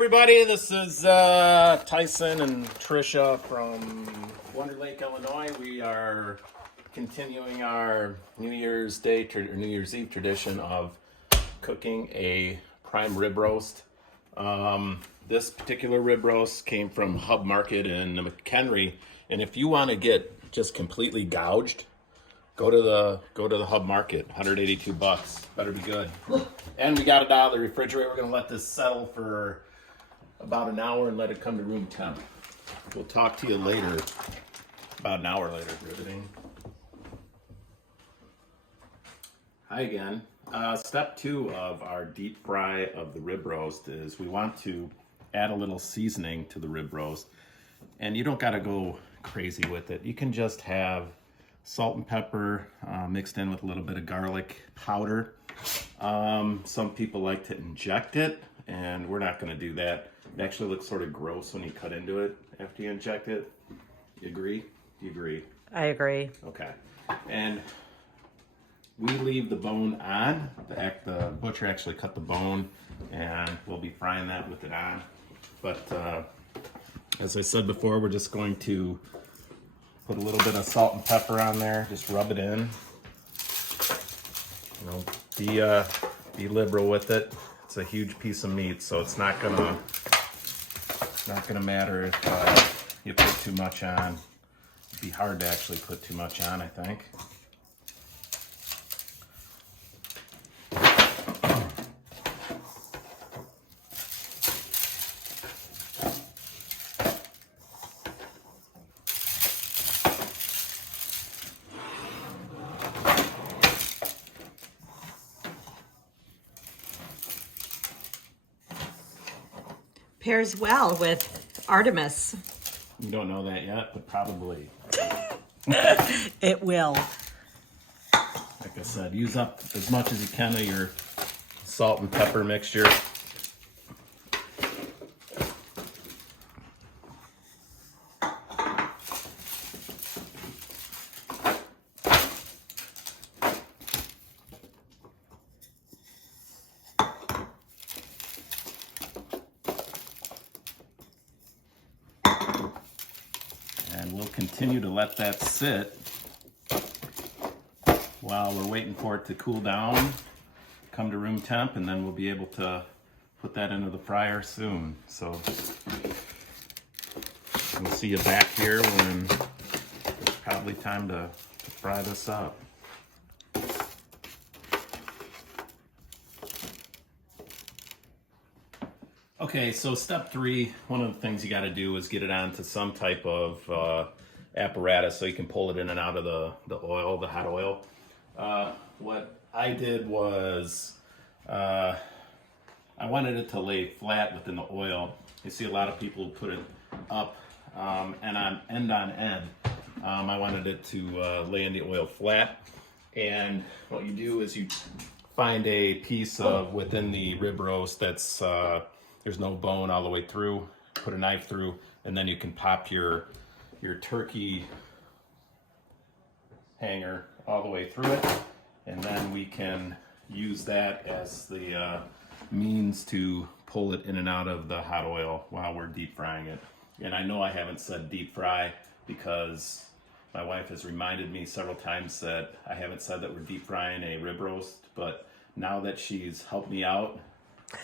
everybody. This is Tyson and Trisha from Wonder Lake, Illinois. We are continuing our New Year's Day or New Year's Eve tradition of cooking a prime rib roast. This particular rib roast came from Hub Market in McHenry, and if you want to get just completely gouged, go to the Hub Market. $182, better be good. And we got it out of the refrigerator. We're gonna let this settle for about an hour and let it come to room temp. We'll talk to you later, about an hour later. Riveting. Hi again. Step 2 of our deep fry of the rib roast is we want to add a little seasoning to the rib roast. And you don't gotta go crazy with it. You can just have salt and pepper mixed in with a little bit of garlic powder. Some people like to inject it, and we're not going to do that. It actually looks sort of gross when you cut into it after you inject it. You agree? Do you agree? I agree. Okay. And we leave the bone on. The butcher actually cut the bone, and we'll be frying that with it on. But as I said before, we're just going to put a little bit of salt and pepper on there. Just rub it in. You know, be liberal with it. It's a huge piece of meat, so it's not gonna matter if you put too much on. It'd be hard to actually put too much on, I think. Pairs well with Artemis. You don't know that yet, but probably. It will. Like I said, use up as much as you can of your salt and pepper mixture. And we'll continue to let that sit while we're waiting for it to cool down, come to room temp, and then we'll be able to put that into the fryer soon. So we'll see you back here when it's probably time to fry this up. Okay, so step 3, one of the things you got to do is get it onto some type of apparatus so you can pull it in and out of the oil, the hot oil. What I did was I wanted it to lay flat within the oil. You see a lot of people put it up and on end. I wanted it to lay in the oil flat. And what you do is you find a piece of within the rib roast that's there's no bone all the way through, put a knife through, and then you can pop your turkey hanger all the way through it, and then we can use that as the means to pull it in and out of the hot oil while we're deep frying it. And I know I haven't said deep fry because my wife has reminded me several times that I haven't said that we're deep frying a rib roast, but now that she's helped me out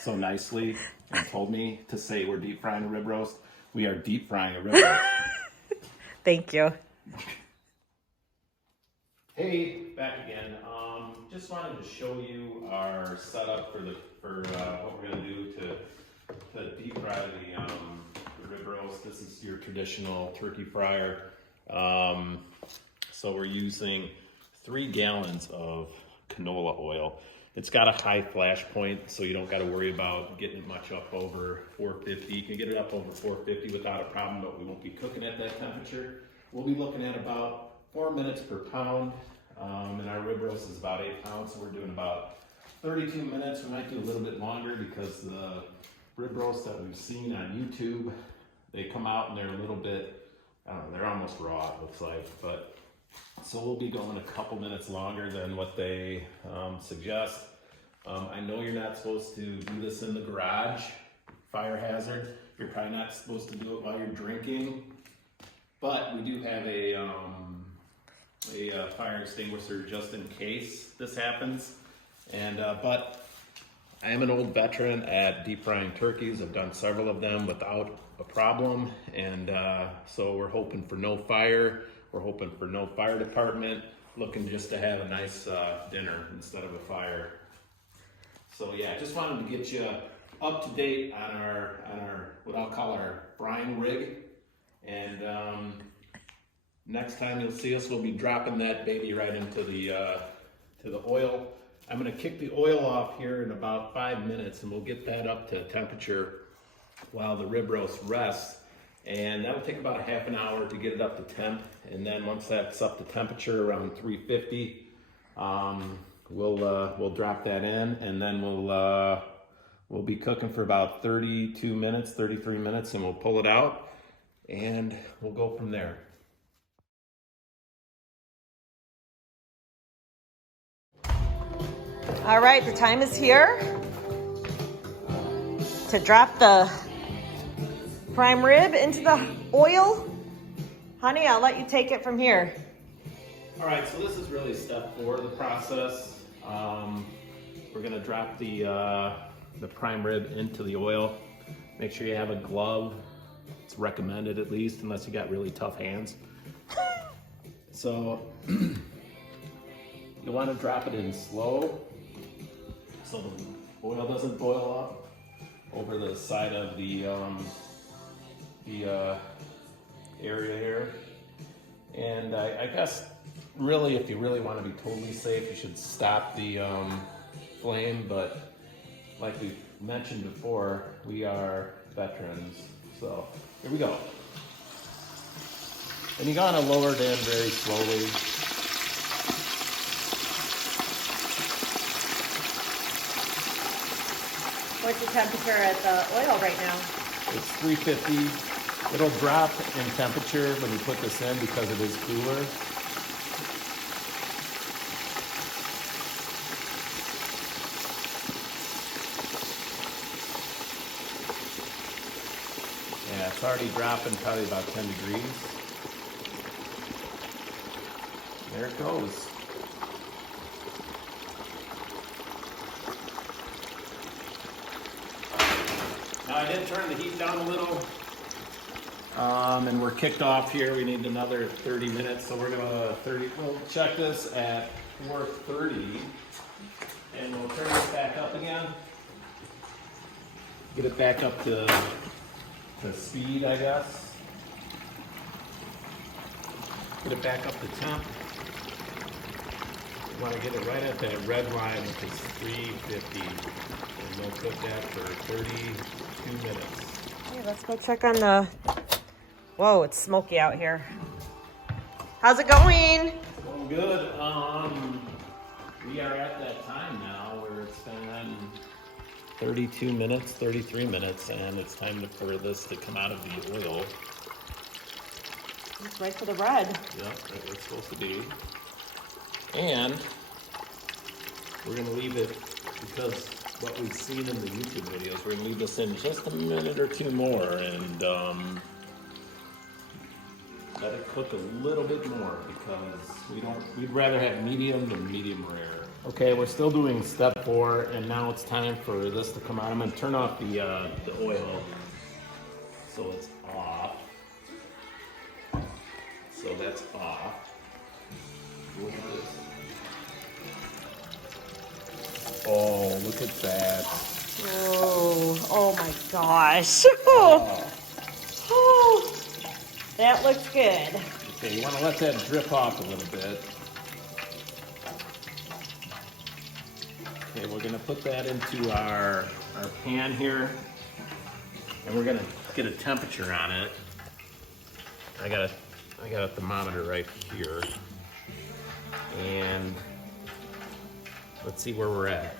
so nicely and told me to say we're deep frying a rib roast, we are deep frying a rib roast. Thank you. Hey, back again. Just wanted to show you our setup for what we're gonna do to deep fry the rib roast. This is your traditional turkey fryer. So we're using 3 gallons of canola oil. It's got a high flash point, so you don't got to worry about getting it much up over 450. You can get it up over 450 without a problem, but we won't be cooking at that temperature. We'll be looking at about 4 minutes per pound, and our rib roast is about 8 pounds, so we're doing about 32 minutes. We might do a little bit longer because the rib roasts that we've seen on YouTube, they come out and they're a little bit, I don't know, they're almost raw, it looks like, but so we'll be going a couple minutes longer than what they suggest. I know you're not supposed to do this in the garage, fire hazard. You're probably not supposed to do it while you're drinking, but we do have a fire extinguisher just in case this happens. And but I am an old veteran at deep frying turkeys. I've done several of them without a problem, and so we're hoping for no fire. We're hoping for no fire department. Looking just to have a nice dinner instead of a fire. So yeah, just wanted to get you up to date on our what I'll call our brine rig. And next time you'll see us, we'll be dropping that baby right into the to the oil. I'm gonna kick the oil off here in about 5 minutes, and we'll get that up to temperature while the rib roast rests. And that'll take about a half an hour to get it up to temp. And then once that's up to temperature around 350, we'll drop that in, and then we'll be cooking for about 32 minutes, 33 minutes, and we'll pull it out, and we'll go from there. All right, the time is here to drop the prime rib into the oil. Honey, I'll let you take it from here. All right, so this is really step 4 of the process. We're gonna drop the prime rib into the oil. Make sure you have a glove. It's recommended, at least, unless you got really tough hands. So you want to drop it in slow so the oil doesn't boil up over the side of the area here. And I guess really, if you really want to be totally safe, you should stop the flame. But like we mentioned before, we are veterans. So here we go. And you gotta lower it in very slowly. What's the temperature at the oil right now? It's 350. It'll drop in temperature when you put this in because it is cooler. Yeah, it's already dropping probably about 10 degrees. There it goes. Now I did turn the heat down a little, and we're kicked off here. We need another 30 minutes, so we're gonna we'll check this at 4:30, and we'll turn this back up again. Get it back up to speed, I guess. Get it back up to temp. You want to get it right at that red line, which is 350, and we'll cook that for 32 minutes. Okay, let's go check on the... Whoa, it's smoky out here. How's it going? Going good. We are at that time now where it's been 32 minutes, 33 minutes, and it's time for this to come out of the oil. It's right for the red. Yep, right where it's supposed to be. And we're gonna leave it, because what we've seen in the YouTube videos, we're gonna leave this in just a minute or two more, and let it cook a little bit more, because we'd rather have medium than medium rare. Okay, we're still doing step 4, and now it's time for this to come out. I'm gonna turn off the oil, so it's off. So that's off. Look at this. Oh, look at that. Oh my gosh. Oh, that looks good. Okay, you want to let that drip off a little bit. Okay, we're going to put that into our pan here, and we're going to get a temperature on it. I got a thermometer right here, and let's see where we're at.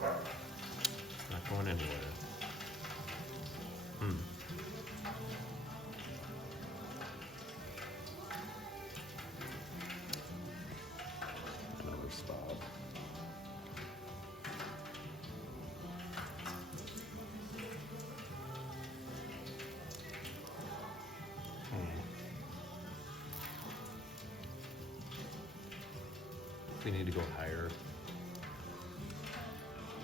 It's not going anywhere. we need to go higher.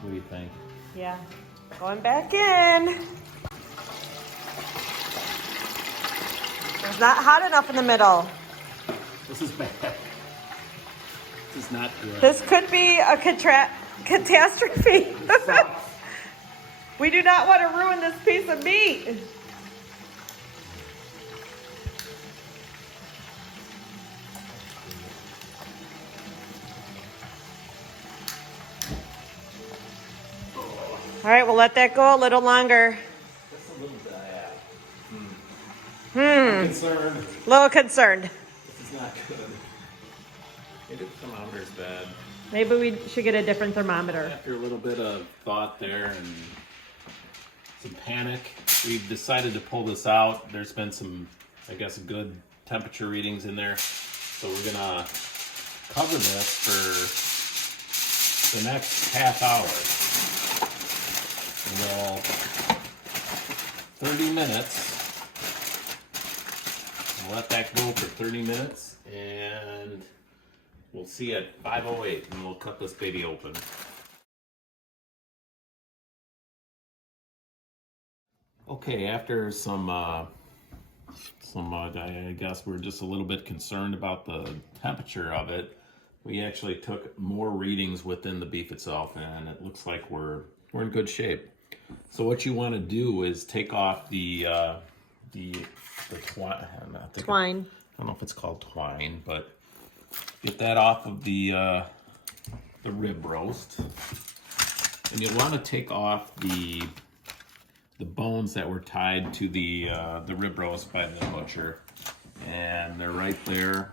What do you think? Yeah. Going back in. It's not hot enough in the middle. This is bad. This is not good. This could be a catastrophe. We do not want to ruin this piece of meat. All right, we'll let that go a little longer. Just a little bit, yeah. I'm concerned. A little concerned. This is not good. Maybe the thermometer's bad. Maybe we should get a different thermometer. After a little bit of thought there and some panic, we've decided to pull this out. There's been some, I guess, good temperature readings in there. So we're gonna cover this for the next half hour. Well, 30 minutes. We'll let that go for 30 minutes and we'll see at 5:08 and we'll cut this baby open. Okay, after I guess we're just a little bit concerned about the temperature of it. We actually took more readings within the beef itself and it looks like we're in good shape. So what you want to do is take off the twine. Twine. I don't know if it's called twine, but get that off of the rib roast, and you'll want to take off the bones that were tied to the rib roast by the butcher, and they're right there.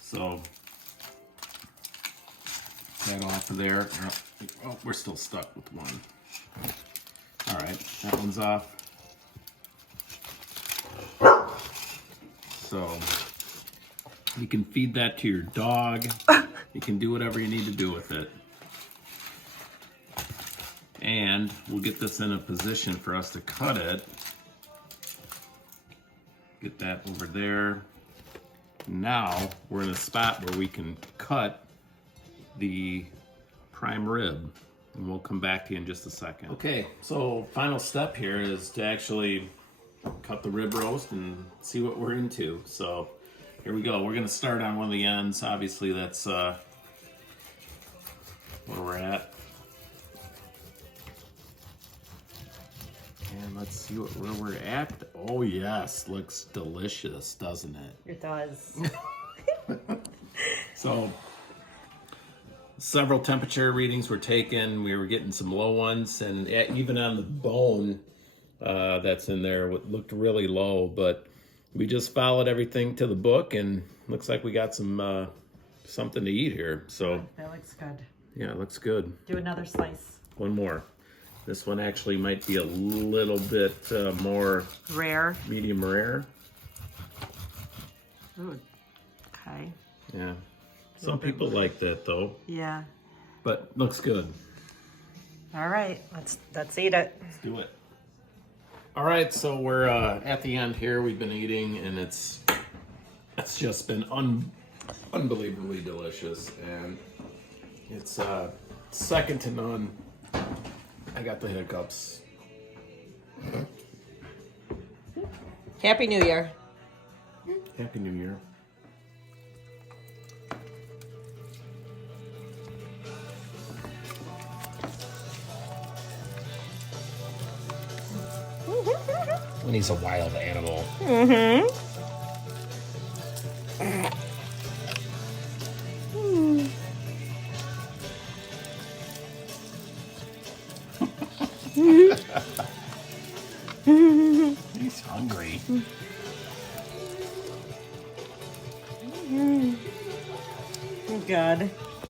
So that off of there. Oh, we're still stuck with one. All right, that one's off. So you can feed that to your dog. You can do whatever you need to do with it. And we'll get this in a position for us to cut it. Get that over there. Now we're in a spot where we can cut the prime rib, and we'll come back to you in just a second. Okay, so final step here is to actually cut the rib roast and see what we're into. So here we go. We're gonna start on one of the ends. Obviously that's where we're at. And let's see where we're at. Oh yes, looks delicious, doesn't it? It does. So several temperature readings were taken. We were getting some low ones, and even on the bone that's in there, it looked really low. But we just followed everything to the book, and looks like we got some something to eat here. So that looks good. Yeah, it looks good. Do another slice. One more. This one actually might be a little bit more rare, medium rare. Ooh. Okay. Yeah. Some people like that though. Yeah. But looks good. All right, let's eat it. Let's do it. All right, so we're at the end here. We've been eating, and it's just been unbelievably delicious, and it's second to none. I got the hiccups. Happy New Year. Happy New Year. When he's a wild animal. Mm-hmm. He's hungry. Oh, God.